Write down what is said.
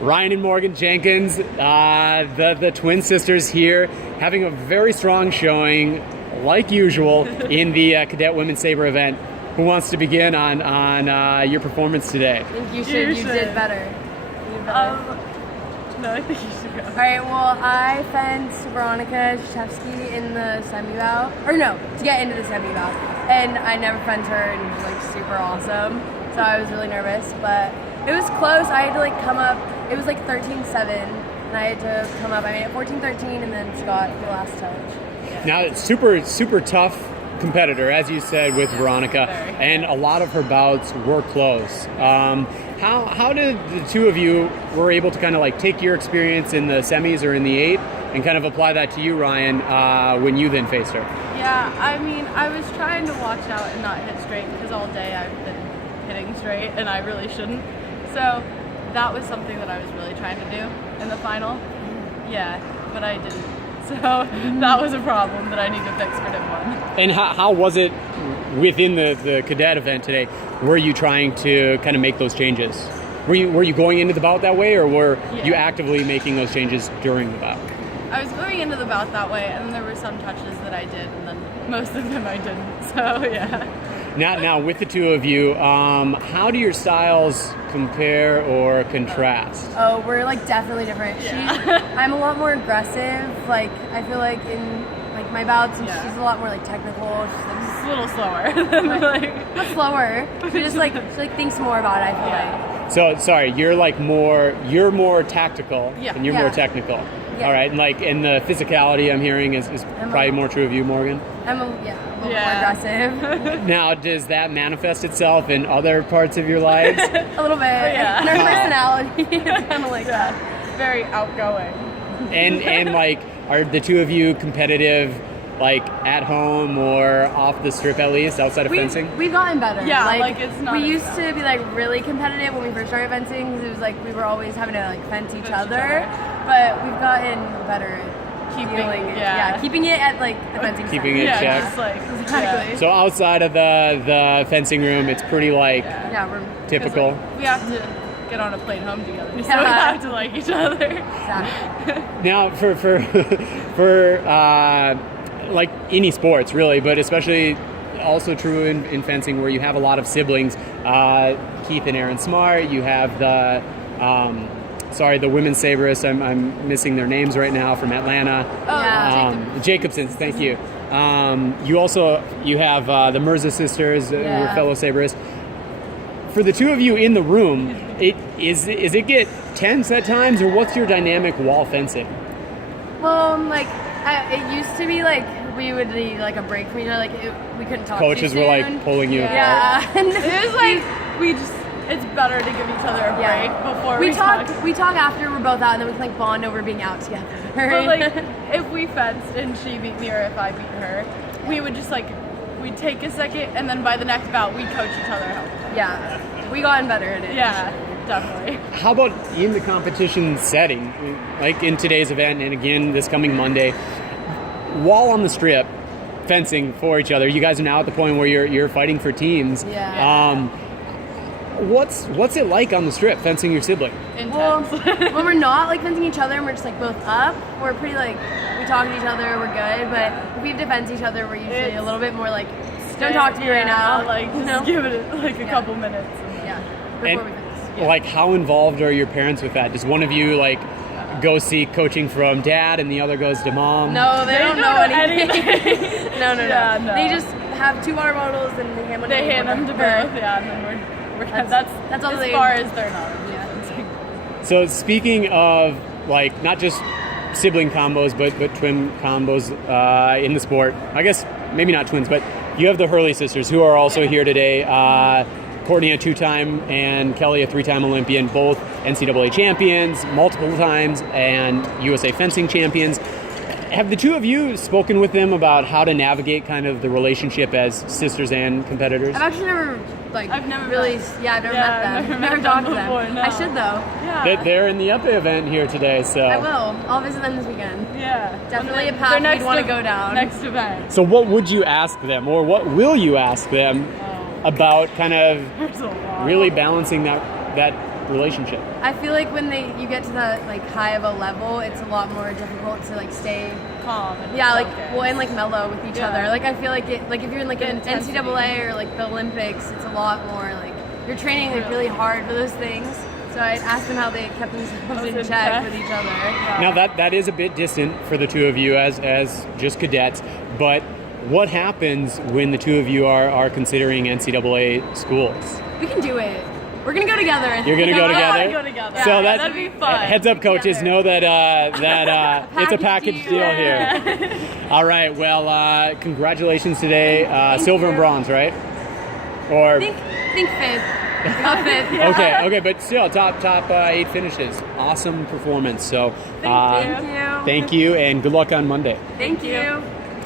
Ryan and Morgan Jenkens, the twin sisters here, having a very strong showing, like usual, in the Cadet Women's Saber event. Who wants to begin on your performance today? I think you should. You did better. No, I think you should go. All right, well, I fenced Veronica Shchevsky in the semi-bow, or no, to get into the semi-bow, and I never fenced her, and it was like super awesome, so I was really nervous, but it was close. I had to like come up, it was like 13-7, and I had to come up. I made it 14-13, and then she got the last touch. Yeah. Now, it's super tough competitor, as you said, with Veronica, and a lot of her bouts were close. How did the two of you were able to kind of like take your experience in the semis or in the 8 and kind of apply that to you, Ryan, when you then faced her? Yeah, I mean, I was trying to watch out and not hit straight because all day I've been hitting straight and I really shouldn't. So that was something that I was really trying to do in the final. Yeah, but I didn't. So that was a problem that I need to fix for Div 1. And how was it within the cadet event today? Were you trying to kind of make those changes? Were you going into the bout that way, or were you actively making those changes during the bout? I was going into the bout that way, and there were some touches that I did, and then most of them I didn't. So yeah. Now with the two of you, how do your styles compare or contrast? Oh, we're like definitely different. Yeah. I'm a lot more aggressive. Like I feel like in like my bouts, and she's a lot more like technical. She's like a little slower. Not slower. She just like thinks more about it. I feel like. So sorry, you're more tactical, and you're more technical. Yeah. All right, and the physicality I'm hearing is probably more true of you, Morgan. I'm a little more aggressive. Now, does that manifest itself in other parts of your lives? A little bit. Yeah. And her personality is kind of like that. Very outgoing. And like, are the two of you competitive, like at home or off the strip at least, outside of fencing? We've gotten better. Yeah, like it's not. We used to be like really competitive when we first started fencing because it was like we were always having to like fence each other. But we've gotten better at keeping it at like the fencing. Keeping it checked. Just like exactly. So outside of the fencing room, it's pretty like we're typical. Like, we have to get on a plane home together, so we have to like each other. Exactly. Now, for like any sports really, but especially also true in fencing where you have a lot of siblings. Keith and Aaron Smart. You have the women's saberists. I'm missing their names right now from Atlanta. Jacobsons. Thank you. You have the Mirza sisters, who are fellow saberists. For the two of you in the room, is it get tense at times, or what's your dynamic while fencing? Well, like it used to be like we would need like a break from each other. Like we couldn't talk. Coaches too were soon. like pulling you apart. Yeah, and it was like it's better to give each other a break before we talk. We talk after we're both out, and then we can like bond over being out together. But like if we fenced and she beat me or if I beat her, we would just like we'd take a second, and then by the next bout we'd coach each other out. Yeah, we gotten better at it. Yeah, definitely. How about in the competition setting, like in today's event and again this coming Monday, while on the strip, fencing for each other? You guys are now at the point where you're fighting for teams. Yeah. What's it like on the strip fencing your sibling? Intense. Well, when we're not like fencing each other and we're just like both up, we're pretty like we talk to each other, we're good. But if we have to fence each other, we're usually a little bit more like don't talk to me right now. Like just give it like a couple minutes. Before we fence. Like, how involved are your parents with that? Does one of you like go seek coaching from dad and the other goes to mom? No, they don't know anything. No. Yeah, no. They just have 2 water bottles and they hand them to both. Yeah, and then we're that's all as far as their knowledge. Yeah. So speaking of like not just sibling combos but twin combos in the sport, I guess maybe not twins, but you have the Hurley sisters who are also here today. Courtney, a 2-time, and Kelly, a 3-time Olympian, both NCAA champions multiple times and USA fencing champions. Have the two of you spoken with them about how to navigate kind of the relationship as sisters and competitors? I've actually never I've never met them. Never talked to them. Before, no. I should though. Yeah. They're in the UP event here today, so I will. I'll visit them this weekend. Yeah. Definitely a path we'd want to go down. Next event. So what would you ask them, or what will you ask them about kind of really balancing that relationship? I feel like when you get to that like high of a level, it's a lot more difficult to like stay Calm. And well, and like mellow with each Yeah. other. Like I feel like if you're in like an Intensity. NCAA or like the Olympics, it's a lot more like you're training like really hard for those things. So I asked them how they kept themselves in check with each other. Now that is a bit distant for the two of you as just cadets, but what happens when the two of you are considering NCAA schools? We can do it. We're gonna go together. You're gonna go together? Go together. So Yeah, that's, that'd be fun. Heads up, coaches, Together. know that it's a package Package deal deal. here. All right, well, congratulations today. Silver and you. bronze, right? Or think fifth. We got fifth. okay, but still top 8 finishes. Awesome performance. So Thank you. thank you, and good luck on Monday. Thank you.